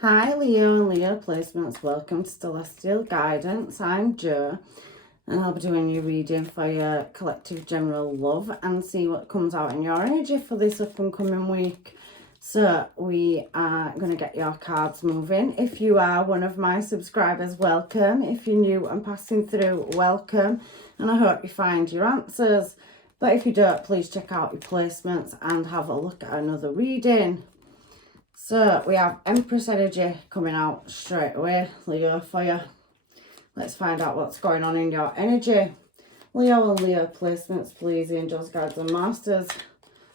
Hi Leo and Leo placements, welcome to Celestial Guidance. I'm Jo and I'll be doing your reading for your collective general love and see what comes out in your energy for this up and coming week. So we are going to get your cards moving. If you are one of my subscribers, welcome. If you're new and passing through, welcome. And I hope you find your answers. But if you don't, please check out your placements and have a look at another reading. So we have Empress energy coming out straight away, Leo, for you. Let's find out what's going on in your energy. Leo and Leo placements, please, angels, guides and masters.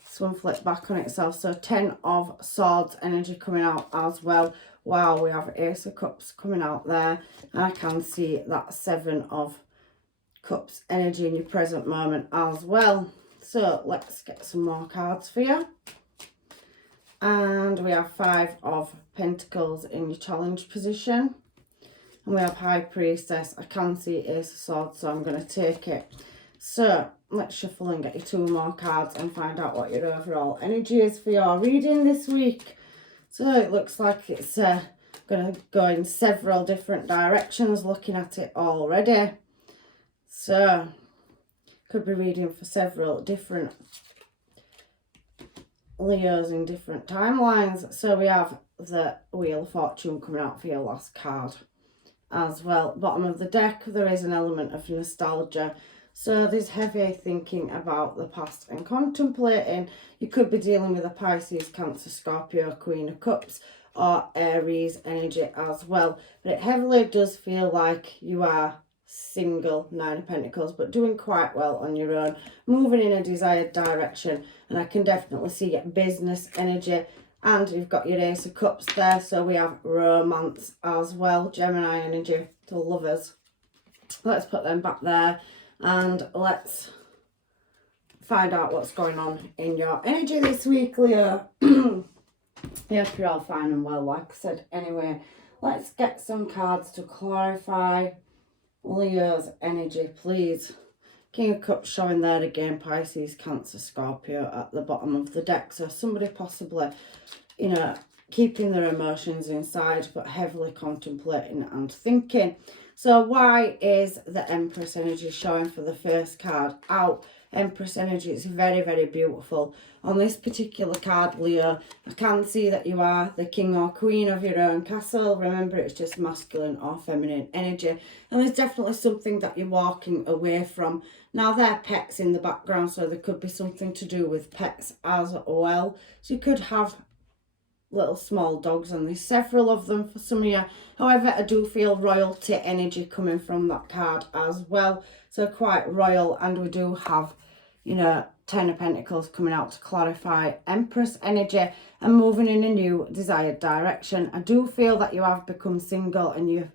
This one flipped back on itself. So 10 of Swords energy coming out as well. Wow, we have Ace of Cups coming out there. And I can see that 7 of Cups energy in your present moment as well. So let's get some more cards for you. And we have 5 of Pentacles in your challenge position. And we have High Priestess. I can see Ace of Swords, so I'm going to take it. So let's shuffle and get you 2 more cards and find out what your overall energy is for your reading this week. So it looks like it's going to go in several different directions, looking at it already. So could be reading for several different Leos in different timelines. So we have the Wheel of Fortune coming out for your last card as well. Bottom of the deck, there is an element of nostalgia. So there's heavy thinking about the past and contemplating. You could be dealing with a Pisces, Cancer, Scorpio, Queen of Cups or Aries energy as well. But it heavily does feel like you are single, 9 of Pentacles, but doing quite well on your own, moving in a desired direction. And I can definitely see business energy, and you've got your Ace of Cups there. So we have romance as well, Gemini energy to lovers. Let's put them back there and let's find out what's going on in your energy this week, Leo. Yes, you're all fine and well, like I said. Anyway, let's get some cards to clarify Leo's energy, please. King of Cups showing there again, Pisces, Cancer, Scorpio at the bottom of the deck. So somebody possibly, keeping their emotions inside but heavily contemplating and thinking. So why is the Empress energy showing for the first card out? Empress energy is very, very beautiful. On this particular card, Leo, I can see that you are the king or queen of your own castle. Remember, it's just masculine or feminine energy. And there's definitely something that you're walking away from. Now, there are pets in the background, so there could be something to do with pets as well. So you could have little small dogs, and there's several of them for some of you. However, I do feel royalty energy coming from that card as well. So quite royal, and we do have 10 of Pentacles coming out to clarify Empress energy and moving in a new desired direction. I do feel that you have become single and you're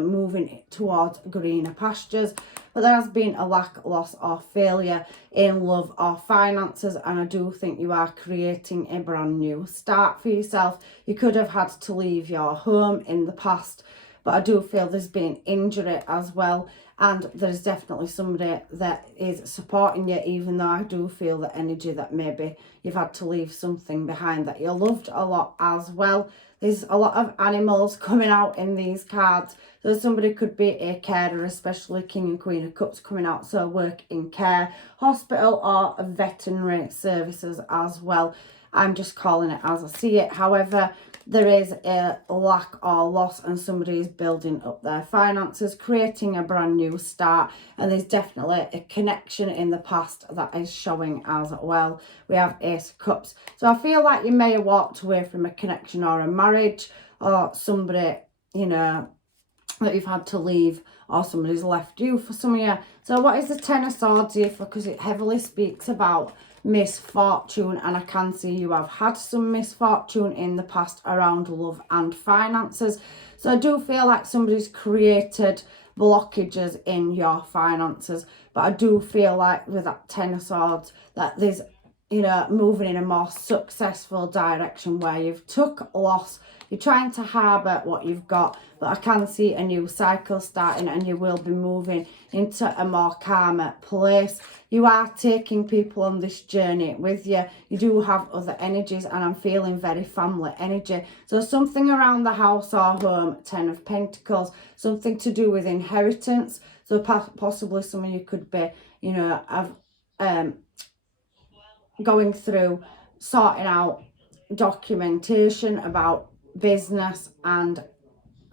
moving towards greener pastures, but there has been a lack, loss or failure in love or finances, and I do think you are creating a brand new start for yourself. You could have had to leave your home in the past, but I do feel there's been injury as well, and there's definitely somebody that is supporting you, even though I do feel the energy that maybe you've had to leave something behind that you loved a lot as well. There's a lot of animals coming out in these cards. So somebody could be a carer, especially King and Queen of Cups coming out. So work in care, hospital or veterinary services as well. I'm just calling it as I see it. However, there is a lack or loss, and somebody is building up their finances, creating a brand new start, and there's definitely a connection in the past that is showing as well. We have Ace of Cups. So I feel like you may have walked away from a connection or a marriage, or somebody, that you've had to leave, or somebody's left you for some of you. So what is the Ten of Swords here for? Because it heavily speaks about misfortune, and I can see you have had some misfortune in the past around love and finances. So I do feel like somebody's created blockages in your finances, but I do feel like with that Ten of Swords that there's you know, moving in a more successful direction where you've took loss. You're trying to harbour what you've got, but I can see a new cycle starting and you will be moving into a more calmer place. You are taking people on this journey with you. You do have other energies and I'm feeling very family energy. So something around the house or home, 10 of Pentacles, something to do with inheritance. So possibly some of you could be, you know, going through sorting out documentation about business and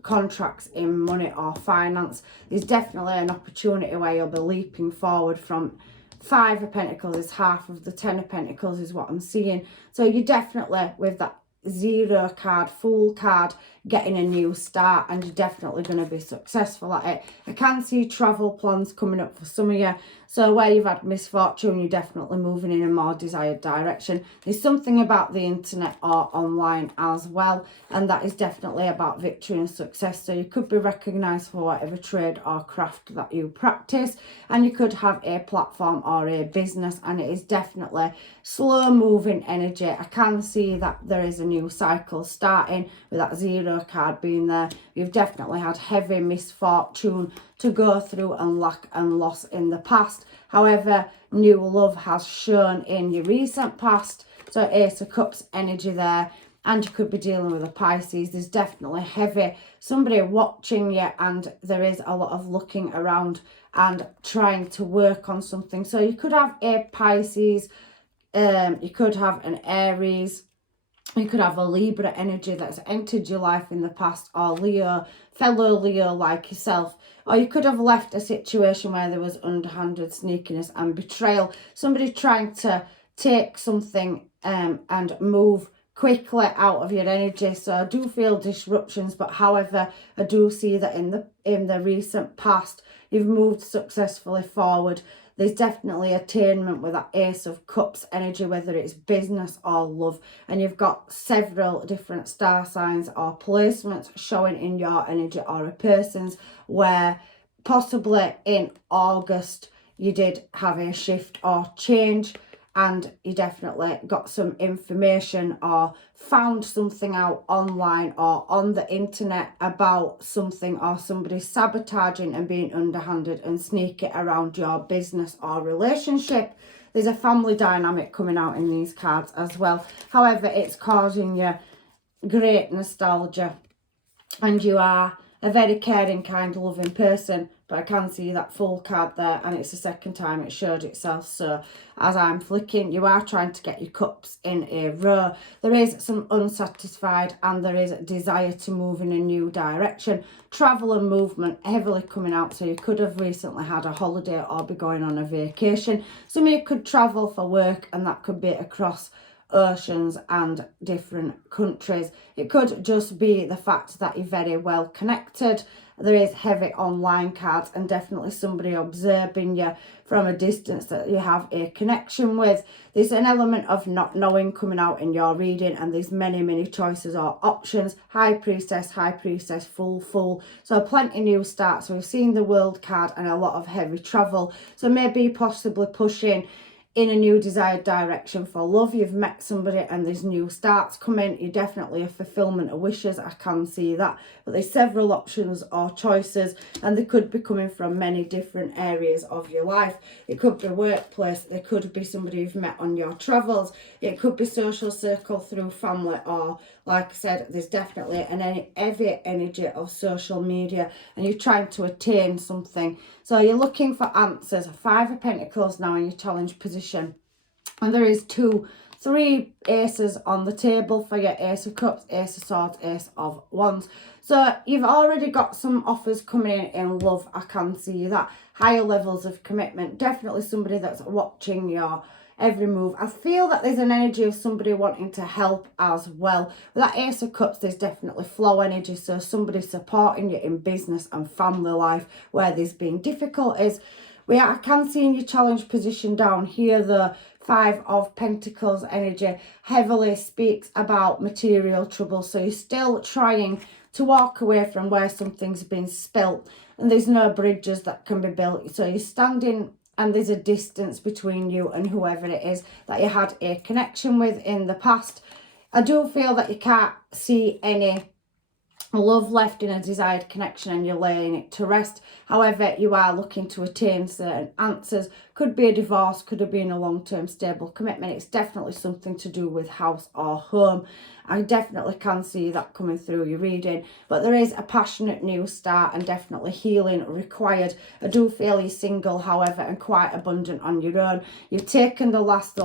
contracts in money or finance. There's definitely an opportunity where you'll be leaping forward from 5 of Pentacles is half of the 10 of Pentacles is what I'm seeing. So you're definitely with that 0 card, Fool card, getting a new start, and you're definitely going to be successful at it. I can see travel plans coming up for some of you. So where you've had misfortune, you're definitely moving in a more desired direction. There's something about the internet or online as well, and that is definitely about victory and success. So you could be recognised for whatever trade or craft that you practice, and you could have a platform or a business, and it is definitely slow moving energy. I can see that there is a new cycle starting with that 0 card being there. You've definitely had heavy misfortune to go through and lack and loss in the past. However, new love has shown in your recent past. So Ace of Cups energy there, and you could be dealing with a Pisces. There's definitely heavy somebody watching you, and there is a lot of looking around and trying to work on something. So you could have a Pisces, you could have an Aries, you could have a Libra energy that's entered your life in the past, or Leo, fellow Leo like yourself. Or you could have left a situation where there was underhanded sneakiness and betrayal. Somebody trying to take something and move quickly out of your energy. So I do feel disruptions, but however, I do see that in the recent past, you've moved successfully forward. There's definitely attainment with that Ace of Cups energy, whether it's business or love. And you've got several different star signs or placements showing in your energy or a person's, where possibly in August you did have a shift or change, and you definitely got some information or found something out online or on the internet about something, or somebody sabotaging and being underhanded and sneaky around your business or relationship. There's a family dynamic coming out in these cards as well. However, it's causing you great nostalgia, and you are a very caring, kind, loving person. But I can see that Fool card there, and it's the second time it showed itself. So as I'm flicking, you are trying to get your cups in a row. There is some unsatisfied, and there is a desire to move in a new direction. Travel and movement heavily coming out. So you could have recently had a holiday or be going on a vacation. Some of you could travel for work, and that could be across oceans and different countries. It could just be the fact that you're very well connected. There is heavy online cards, and definitely somebody observing you from a distance that you have a connection with. There's an element of not knowing coming out in your reading, and there's many choices or options. High Priestess, Fool. So plenty new starts. So we've seen the World card and a lot of heavy travel. So maybe possibly pushing in a new desired direction for love. You've met somebody and there's new starts coming. You're definitely a fulfillment of wishes. I can see that. But there's several options or choices, and they could be coming from many different areas of your life. It could be workplace. There could be somebody you've met on your travels. It could be social circle through family, or like I said, there's definitely an heavy energy of social media, and you're trying to attain something. So you're looking for answers. 5 of Pentacles now in your challenge position. And there is 3 aces on the table for your Ace of Cups, Ace of Swords, Ace of Wands. So you've already got some offers coming in love. I can see that. Higher levels of commitment. Definitely somebody that's watching your every move. I feel that there's an energy of somebody wanting to help as well. With that Ace of Cups, there's definitely flow energy. So somebody supporting you in business and family life where there's been difficulties. I can see in your challenge position down here, the 5 of Pentacles energy heavily speaks about material trouble. So you're still trying to walk away from where something's been spilt, and there's no bridges that can be built. So you're standing and there's a distance between you and whoever it is that you had a connection with in the past. I do feel that you can't see any love left in a desired connection and you're laying it to rest. However, you are looking to attain certain answers. Could be a divorce, could have been a long-term stable commitment. It's definitely something to do with house or home. I definitely can see that coming through your reading, but there is a passionate new start and definitely healing required. I do feel you're single, however, and quite abundant on your own. You've taken the last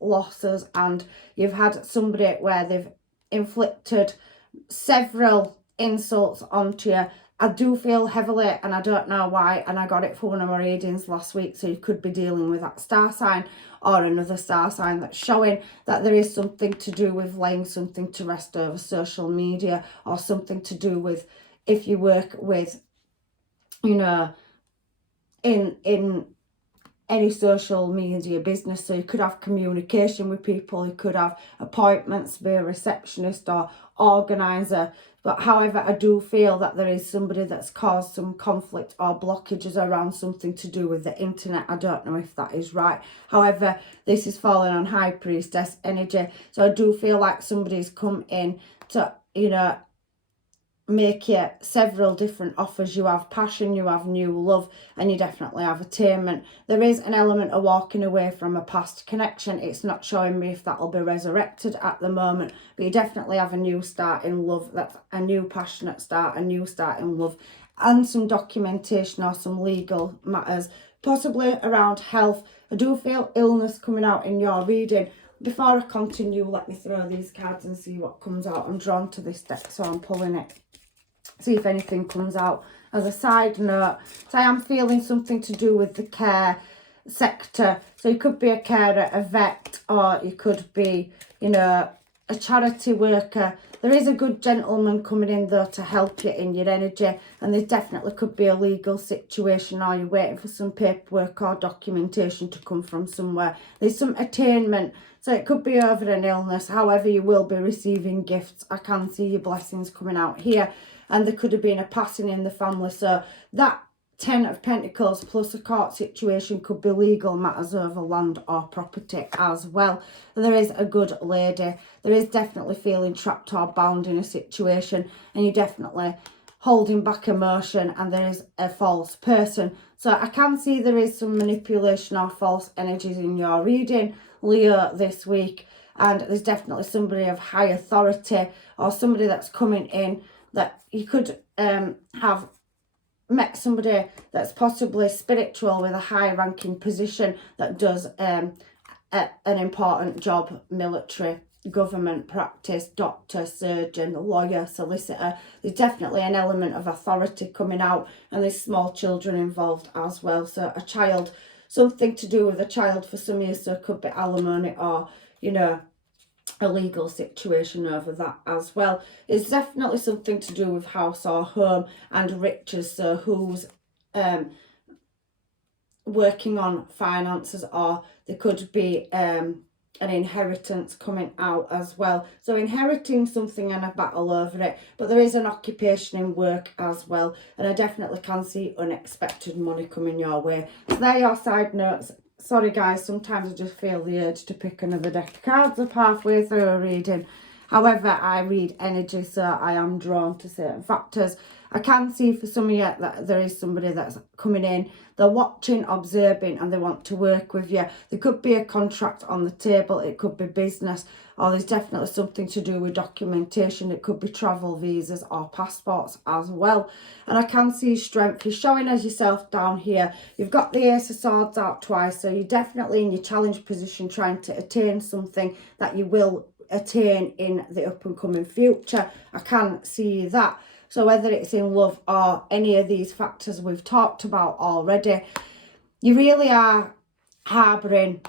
losses, and you've had somebody where they've inflicted several insults onto you. I do feel heavily, and I don't know why, and I got it for one of my readings last week, so you could be dealing with that star sign or another star sign that's showing that there is something to do with laying something to rest over social media, or something to do with if you work with, you know, in any social media business. So you could have communication with people, you could have appointments, be a receptionist or organizer. But however, I do feel that there is somebody that's caused some conflict or blockages around something to do with the internet. I don't know if that is right. However, this is falling on High Priestess energy. So I do feel like somebody's come in to, you know, make you several different offers. You have passion, you have new love, and you definitely have attainment. There is an element of walking away from a past connection. It's not showing me if that'll be resurrected at the moment, but you definitely have a new start in love. That's a new passionate start, a new start in love, and some documentation or some legal matters, possibly around health. I do feel illness coming out in your reading. Before I continue, let me throw these cards and see what comes out. I'm drawn to this deck, so I'm pulling it. See if anything comes out. As a side note, so I am feeling something to do with the care sector. So you could be a carer, a vet, or you could be, you know, a charity worker. There is a good gentleman coming in though to help you in your energy, and there definitely could be a legal situation, or you're waiting for some paperwork or documentation to come from somewhere. There's some attainment, so it could be over an illness. However, you will be receiving gifts. I can see your blessings coming out here, and there could have been a passing in the family. So that 10 of Pentacles plus a court situation could be legal matters over land or property as well. There is a good lady. There is definitely feeling trapped or bound in a situation, and you're definitely holding back emotion, and there is a false person. So I can see there is some manipulation or false energies in your reading, Leo, this week. And there's definitely somebody of high authority or somebody that's coming in that you could have met somebody that's possibly spiritual with a high ranking position that does an important job, military, government practice, doctor, surgeon, lawyer, solicitor. There's definitely an element of authority coming out, and there's small children involved as well. So a child, something to do with a child for some years, so it could be alimony or, you know, a legal situation over that as well. It's definitely something to do with house or home and riches. So who's working on finances, or there could be an inheritance coming out as well. So inheriting something and a battle over it, but there is an occupation in work as well, and I definitely can see unexpected money coming your way. So there are your side notes. Sorry guys, sometimes I just feel the urge to pick another deck of cards up halfway through a reading. However, I read energy, so I am drawn to certain factors. I can see for some of you that there is somebody that's coming in. They're watching, observing, and they want to work with you. There could be a contract on the table. It could be business, or there's definitely something to do with documentation. It could be travel visas or passports as well. And I can see strength. You're showing as yourself down here. You've got the Ace of Swords out twice, so you're definitely in your challenge position, trying to attain something that you will attain in the up and coming future. I can see that. So whether it's in love or any of these factors we've talked about already, you really are harbouring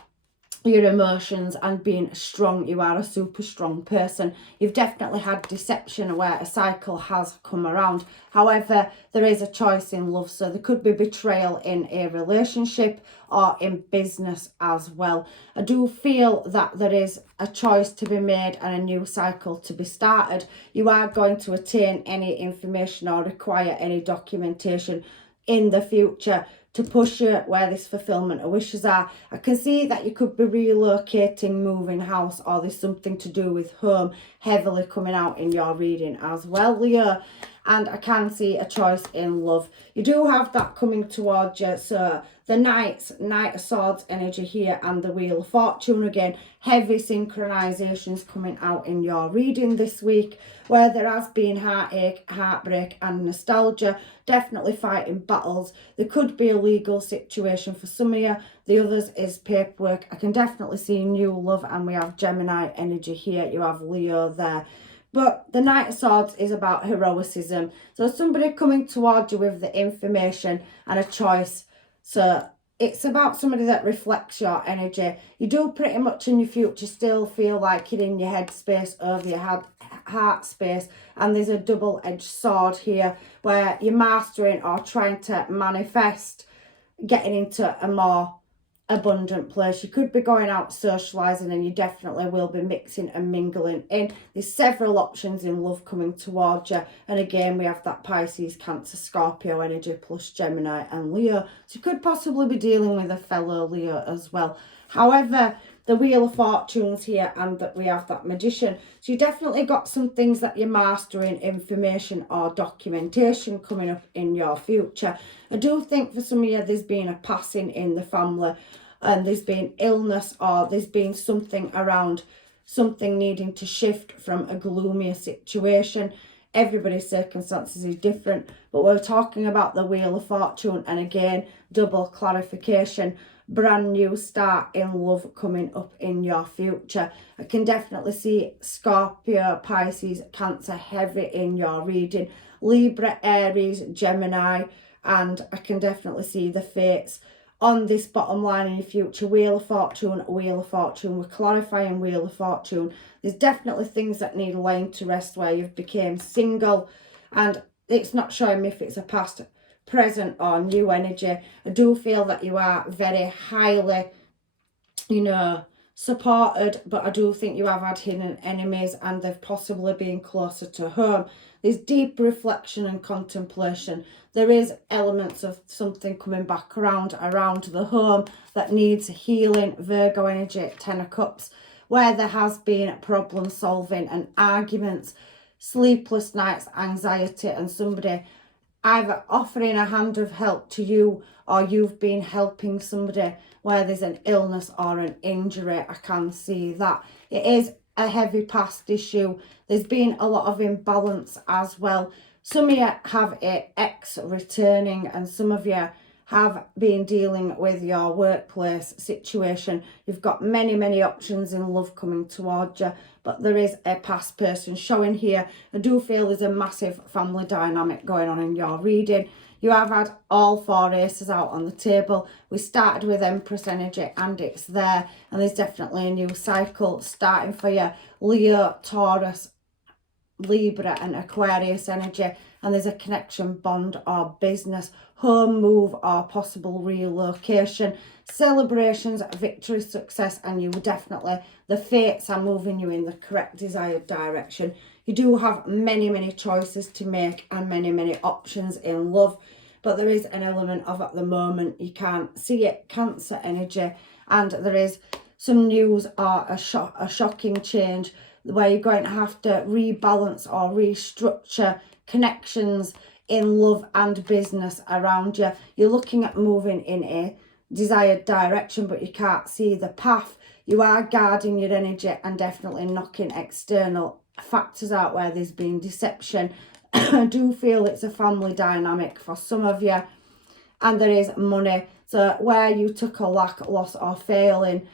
your emotions and being strong. You are a super strong person. You've definitely had deception where a cycle has come around. However, there is a choice in love. So there could be betrayal in a relationship or in business as well. I do feel that there is a choice to be made and a new cycle to be started. You are going to attain any information or require any documentation in the future. to push you where this fulfillment of wishes are. I can see that you could be relocating, moving house, or there's something to do with home heavily coming out in your reading as well, Leo. And I can see a choice in love. You do have that coming towards you. So the Knight of Swords energy here and the Wheel of Fortune again. Heavy synchronizations coming out in your reading this week, where there has been heartache, heartbreak and nostalgia. Definitely fighting battles. There could be a legal situation for some of you. The others is paperwork. I can definitely see new love, and we have Gemini energy here. You have Leo there. But the Knight of Swords is about heroicism. So somebody coming towards you with the information and a choice. So it's about somebody that reflects your energy. You do pretty much in your future still feel like you're in your head space over your heart space. And there's a double-edged sword here where you're mastering or trying to manifest getting into a more abundant place. You could be going out socializing, and you definitely will be mixing and mingling in. There's several options in love coming towards you, and again we have that Pisces, Cancer, Scorpio energy plus Gemini and Leo, so you could possibly be dealing with a fellow Leo as well. However, the Wheel of Fortune's here, and that we have that Magician, so you definitely got some things that you're mastering, information or documentation coming up in your future. I do think for some of you there's been a passing in the family, and there's been illness, or there's been something around something needing to shift from a gloomier situation. Everybody's circumstances is different, but we're talking about the Wheel of Fortune, and again double clarification. Brand new start in love coming up in your future. I can definitely see Scorpio, Pisces, Cancer heavy in your reading. Libra, Aries, Gemini, and I can definitely see the fates on this bottom line in your future. Wheel of Fortune, Wheel of Fortune. We're clarifying Wheel of Fortune. There's definitely things that need laying to rest where you've became single, and it's not showing me if it's a past, present or new energy. I do feel that you are very highly, supported, but I do think you have had hidden enemies, and they've possibly been closer to home. There's deep reflection and contemplation. There is elements of something coming back around the home that needs healing. Virgo energy, 10 of Cups, where there has been problem solving and arguments, sleepless nights, anxiety, and somebody either offering a hand of help to you, or you've been helping somebody where there's an illness or an injury. I can see that. It is a heavy past issue. There's been a lot of imbalance as well. Some of you have a ex returning, and some of you have been dealing with your workplace situation. You've got many options in love coming towards you, but there is a past person showing here. I do feel there's a massive family dynamic going on in your reading. You have had all 4 aces out on the table. We started with Empress energy, and it's there, and there's definitely a new cycle starting for you. Leo, Taurus, Libra and Aquarius energy, and there's a connection, bond or business, home move or possible relocation, celebrations, victory, success, and you definitely, the fates are moving you in the correct desired direction. You do have many choices to make and many options in love, but there is an element of, at the moment, you can't see it, Cancer energy, and there is some news or a shocking change where you're going to have to rebalance or restructure connections in love and business around you. You're looking at moving in a desired direction, but you can't see the path. You are guarding your energy and definitely knocking external factors out where there's been deception. I do feel it's a family dynamic for some of you, and there is money. So where you took a lack, loss or failing,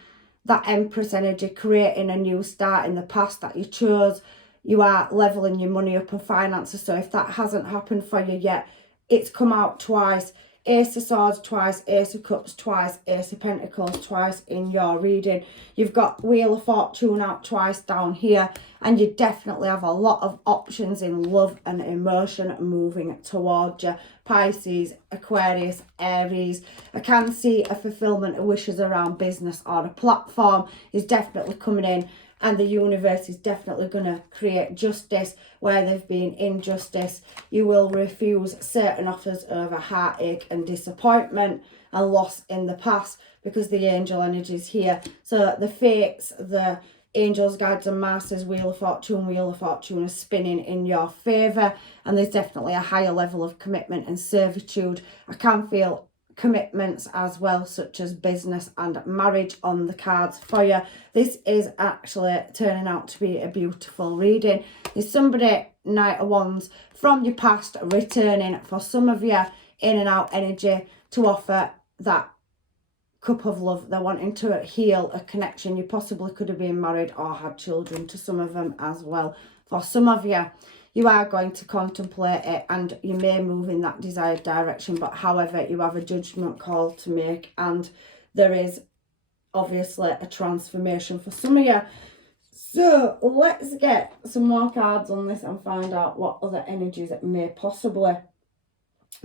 that Empress energy, creating a new start in the past that you chose, you are leveling your money up and finances. So if that hasn't happened for you yet, it's come out twice. Ace of Swords twice, Ace of Cups twice, Ace of Pentacles twice in your reading. You've got Wheel of Fortune out twice down here, and you definitely have a lot of options in love and emotion moving towards you. Pisces, Aquarius, Aries. I can see a fulfillment of wishes around business or a platform is definitely coming in. and the universe is definitely going to create justice where there's been injustice. You will refuse certain offers over heartache and disappointment and loss in the past, because the angel energy is here. So the fates, the angels, guides and masters, Wheel of Fortune are spinning in your favour, and there's definitely a higher level of commitment and servitude. I can feel commitments as well, such as business and marriage on the cards for you. This is actually turning out to be a beautiful reading. There's somebody, Knight of Wands, from your past returning for some of you, in and out energy, to offer that cup of love. They're wanting to heal a connection. You possibly could have been married or had children to some of them as well. For some of you, you are going to contemplate it and you may move in that desired direction, but however, you have a judgment call to make, and there is obviously a transformation for some of you. So let's get some more cards on this and find out what other energies that may possibly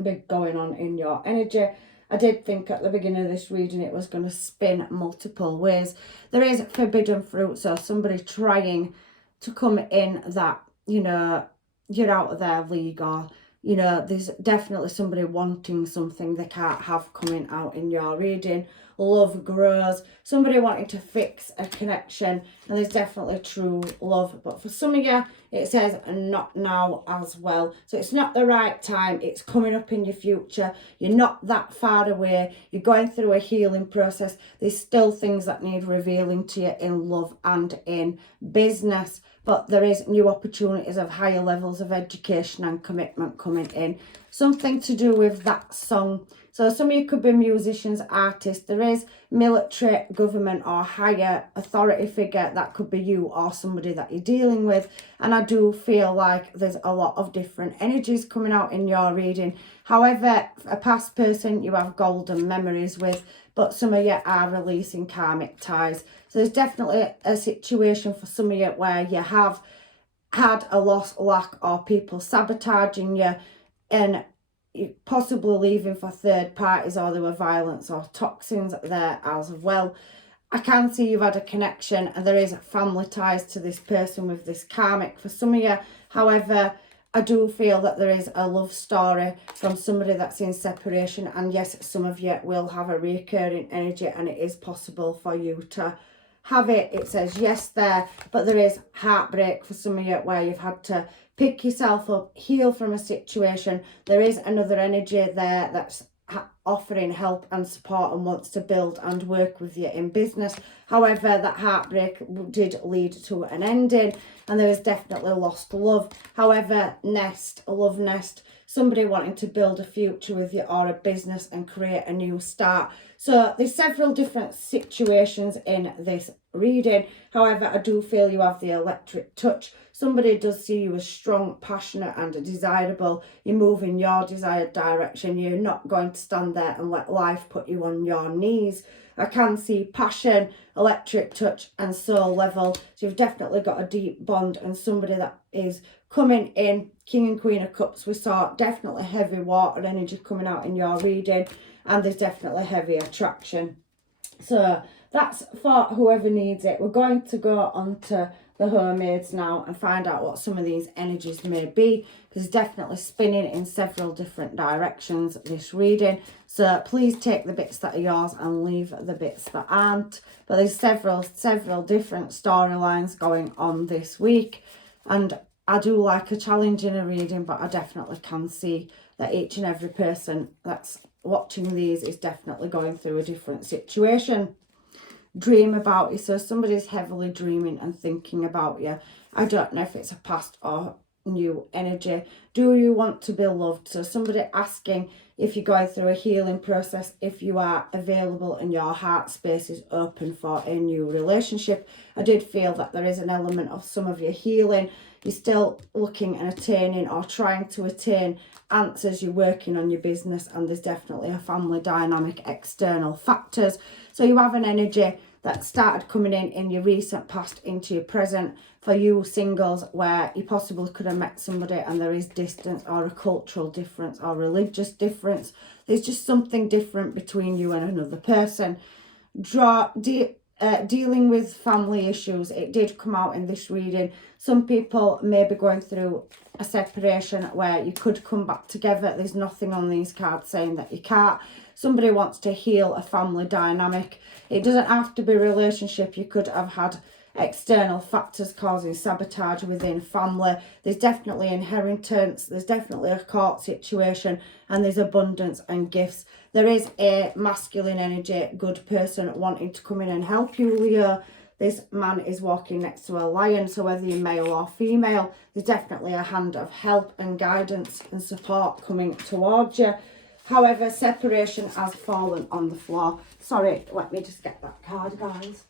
be going on in your energy. I did think at the beginning of this reading it was going to spin multiple ways. There is forbidden fruit, so somebody trying to come in that, you know, you're out of their league, or, you know, there's definitely somebody wanting something they can't have coming out in your reading. Love grows, somebody wanting to fix a connection, and there's definitely true love. But for some of you, it says not now as well. So it's not the right time, it's coming up in your future. You're not that far away, you're going through a healing process. There's still things that need revealing to you in love and in business, but there is new opportunities of higher levels of education and commitment coming in. Something to do with that song. So some of you could be musicians, artists. There is military, government or higher authority figure. That could be you or somebody that you're dealing with. And I do feel like there's a lot of different energies coming out in your reading. However, a past person you have golden memories with, but some of you are releasing karmic ties. So there's definitely a situation for some of you where you have had a loss, lack, or people sabotaging you, and possibly leaving for third parties, or there were violence or toxins there as well. I can see you've had a connection and there is family ties to this person with this karmic for some of you. However, I do feel that there is a love story from somebody that's in separation, and yes, some of you will have a recurring energy and it is possible for you to have it. It says yes there, but there is heartbreak for some of you where you've had to pick yourself up, heal from a situation. There is another energy there that's offering help and support and wants to build and work with you in business. However, that heartbreak did lead to an ending, and there is definitely lost love. However, love nest, somebody wanting to build a future with you or a business and create a new start. So there's several different situations in this reading. However, I do feel you have the electric touch. Somebody does see you as strong, passionate and desirable. You move in your desired direction. You're not going to stand there and let life put you on your knees. I can see passion, electric touch and soul level. So you've definitely got a deep bond, and somebody that is coming in. King and Queen of Cups, we saw definitely heavy water energy coming out in your reading, and there's definitely heavy attraction. So that's for whoever needs it. We're going to go on to the Hermaids now and find out what some of these energies may be, because it's definitely spinning in several different directions, this reading. So please take the bits that are yours and leave the bits that aren't. But there's several different storylines going on this week, and I do like a challenge in a reading, but I definitely can see that each and every person that's watching these is definitely going through a different situation. Dream about you. So somebody's heavily dreaming and thinking about you. I don't know if it's a past or new energy. Do you want to be loved? So somebody asking if you're going through a healing process, if you are available and your heart space is open for a new relationship. I did feel that there is an element of some of your healing. You're still looking and attaining or trying to attain answers. You're working on your business, and there's definitely a family dynamic, external factors. So you have an energy that started coming in your recent past into your present. For you singles, where you possibly could have met somebody and there is distance or a cultural difference or religious difference. There's just something different between you and another person. dealing with family issues. It did come out in this reading. Some people may be going through a separation where you could come back together. There's nothing on these cards saying that you can't. Somebody wants to heal a family dynamic. It doesn't have to be a relationship. You could have had external factors causing sabotage within family. There's definitely inheritance. There's definitely a court situation, and there's abundance and gifts. There is a masculine energy, good person wanting to come in and help you, Leo. This man is walking next to a lion, so whether you're male or female, there's definitely a hand of help and guidance and support coming towards you. However, separation has fallen on the floor. Sorry, let me just get that card, guys,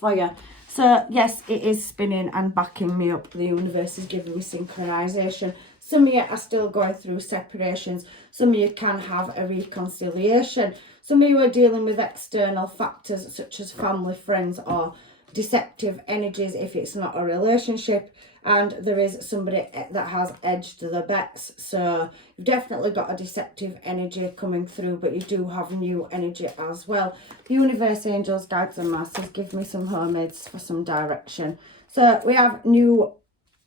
for you. So, yes, it is spinning and backing me up. The universe is giving me synchronization. Some of you are still going through separations. Some of you can have a reconciliation. Some of you are dealing with external factors such as family, friends, or deceptive energies if it's not a relationship. And there is somebody that has edged the bets. So you've definitely got a deceptive energy coming through, but you do have new energy as well. Universe, angels, guides and masters, give me some homemades for some direction. So we have new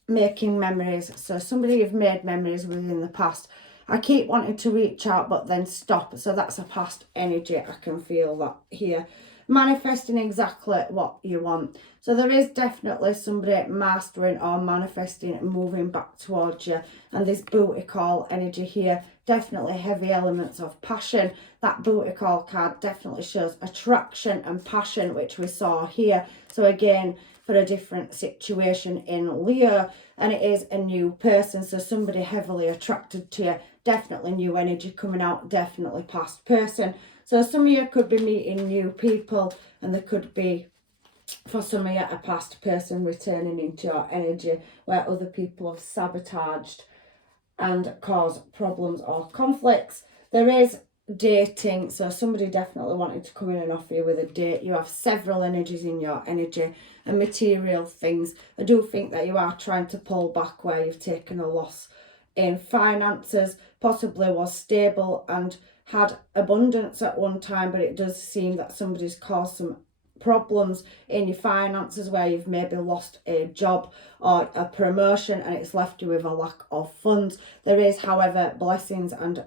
making memories. So somebody you've made memories within the past. I keep wanting to reach out but then stop. So that's a past energy. I can feel that here. Manifesting exactly what you want. So there is definitely somebody mastering or manifesting and moving back towards you. And this booty call energy here, definitely heavy elements of passion. That booty call card definitely shows attraction and passion, which we saw here. So again, for a different situation in Leo, and it is a new person. So somebody heavily attracted to you, definitely new energy coming out, definitely past person. So some of you could be meeting new people, and there could be, for some of you, a past person returning into your energy where other people have sabotaged and caused problems or conflicts. There is dating, so somebody definitely wanted to come in and offer you with a date. You have several energies in your energy and material things. I do think that you are trying to pull back where you've taken a loss in finances, possibly was stable and had abundance at one time, but it does seem that somebody's caused some problems in your finances where you've maybe lost a job or a promotion and it's left you with a lack of funds. There is, however, blessings and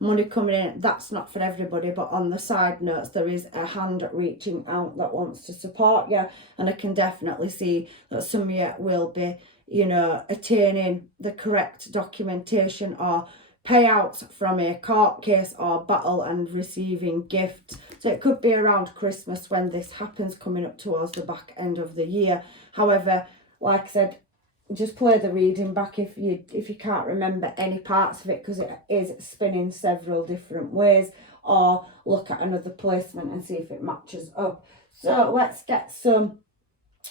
money coming in. That's not for everybody, but on the side notes, there is a hand reaching out that wants to support you, and I can definitely see that some of you will be attaining the correct documentation or payouts from a court case or battle and receiving gifts. So it could be around Christmas when this happens, coming up towards the back end of the year. However, like I said, just play the reading back if you can't remember any parts of it, because it is spinning several different ways, or look at another placement and see if it matches up. So let's get some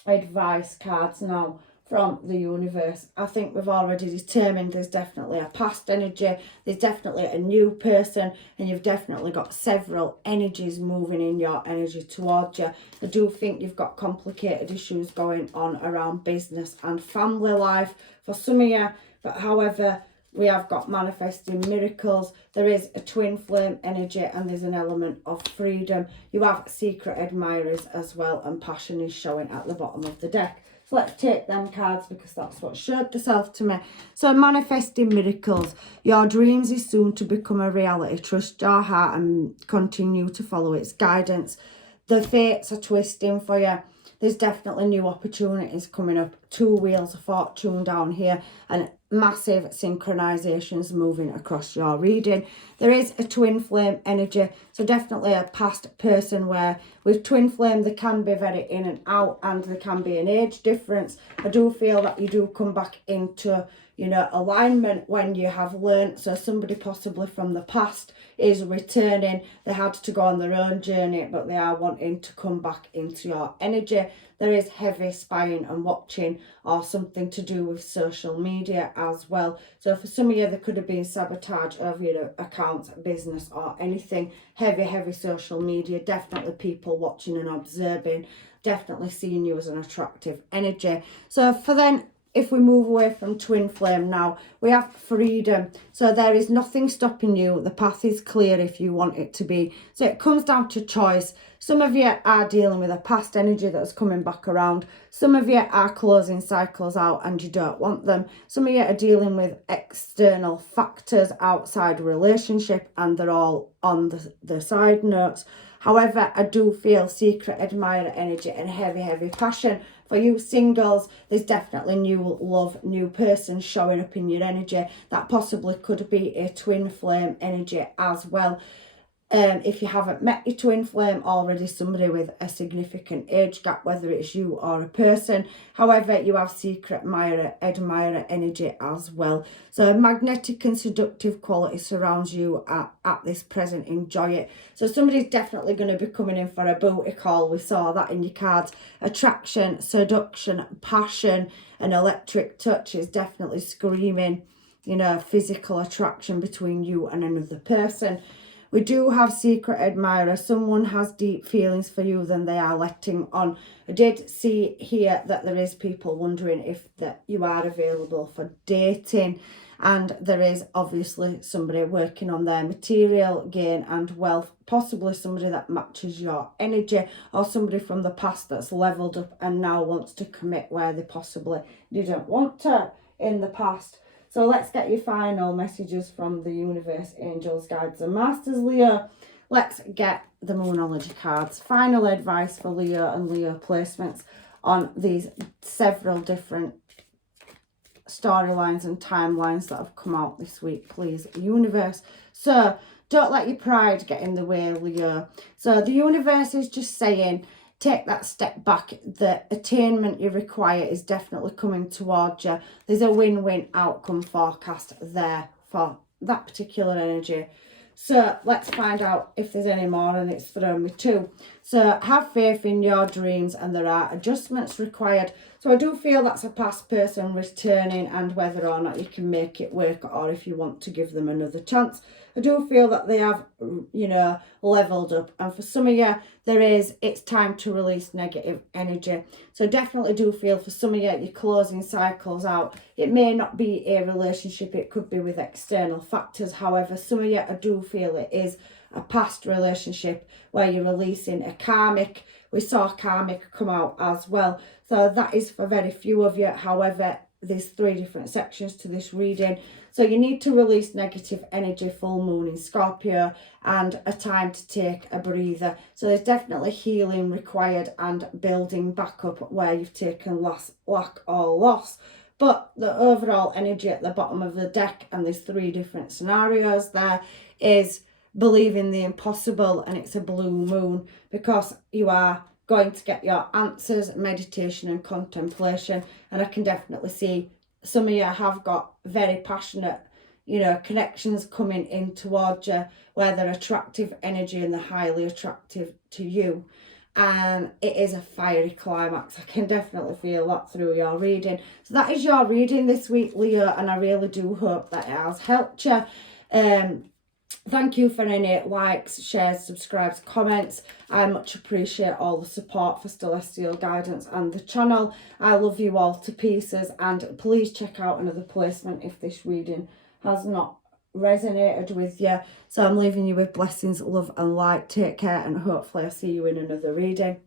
advice cards now from the universe. I think we've already determined there's definitely a past energy, there's definitely a new person, and you've definitely got several energies moving in your energy towards you. I do think you've got complicated issues going on around business and family life for some of you, but however, we have got manifesting miracles. There is a twin flame energy and there's an element of freedom. You have secret admirers as well, and passion is showing at the bottom of the deck. So let's take them cards because that's what showed themselves to me. So manifesting miracles. Your dreams is soon to become a reality. Trust your heart and continue to follow its guidance. The fates are twisting for you. There's definitely new opportunities coming up. 2 wheels of fortune down here and massive synchronizations moving across your reading. There is a twin flame energy, so definitely a past person where with twin flame there can be very in and out, and there can be an age difference. I do feel that you do come back into alignment when you have learnt. So somebody possibly from the past is returning. They had to go on their own journey, but they are wanting to come back into your energy. There is heavy spying and watching, or something to do with social media as well. So for some of you, there could have been sabotage over your accounts, business, or anything. Heavy social media. Definitely people watching and observing. Definitely seeing you as an attractive energy. So for then, if we move away from twin flame now, we have freedom. So there is nothing stopping you. The path is clear if you want it to be. So it comes down to choice. Some of you are dealing with a past energy that's coming back around. Some of you are closing cycles out and you don't want them. Some of you are dealing with external factors outside relationship and they're all on the side notes. However, I do feel secret admirer energy and heavy, heavy passion. For you singles, there's definitely new love, new person showing up in your energy. That possibly could be a twin flame energy as well. If you haven't met your twin flame already, somebody with a significant age gap, whether it's you or a person. However, you have secret admirer energy as well. So magnetic and seductive quality surrounds you at this present. Enjoy it. So somebody's definitely going to be coming in for a booty call. We saw that in your cards. Attraction, seduction, passion, and electric touch is definitely screaming, you know, physical attraction between you and another person. We do have secret admirer. Someone has deep feelings for you than they are letting on. I did see here that there is people wondering if that you are available for dating. And there is obviously somebody working on their material gain and wealth. Possibly somebody that matches your energy, or somebody from the past that's leveled up and now wants to commit where they possibly didn't want to in the past. So let's get your final messages from the universe, angels, guides and masters, Leo. Let's get the Moonology cards. Final advice for Leo and Leo placements on these several different storylines and timelines that have come out this week, please, universe. So don't let your pride get in the way, Leo. So the universe is just saying, take that step back. The attainment you require is definitely coming towards you. There's a win-win outcome forecast there for that particular energy. So let's find out if there's any more, and it's thrown me too. So have faith in your dreams and there are adjustments required. So I do feel that's a past person returning, and whether or not you can make it work or if you want to give them another chance. I do feel that they have, you know, leveled up. And for some of you, it's time to release negative energy. So definitely do feel for some of you, you're closing cycles out. It may not be a relationship. It could be with external factors. However, some of you, I do feel it is a past relationship where you're releasing a karmic. We saw karmic come out as well. So that is for very few of you. However, there's 3 different sections to this reading. So you need to release negative energy, full moon in Scorpio, and a time to take a breather. So there's definitely healing required and building back up where you've taken lack or loss. But the overall energy at the bottom of the deck, and there's 3 different scenarios there, is believing the impossible, and it's a blue moon because you are going to get your answers, meditation and contemplation. And I can definitely see some of you have got very passionate, you know, connections coming in towards you where they're attractive energy and they're highly attractive to you. And it is a fiery climax. I can definitely feel that through your reading. So that is your reading this week, Leo, and I really do hope that it has helped you. Thank you for any likes, shares, subscribes, comments. I much appreciate all the support for Celestial Guidance and the channel. I love you all to pieces, and please check out another placement if this reading has not resonated with you. So I'm leaving you with blessings, love and light. Take care, and hopefully I'll see you in another reading.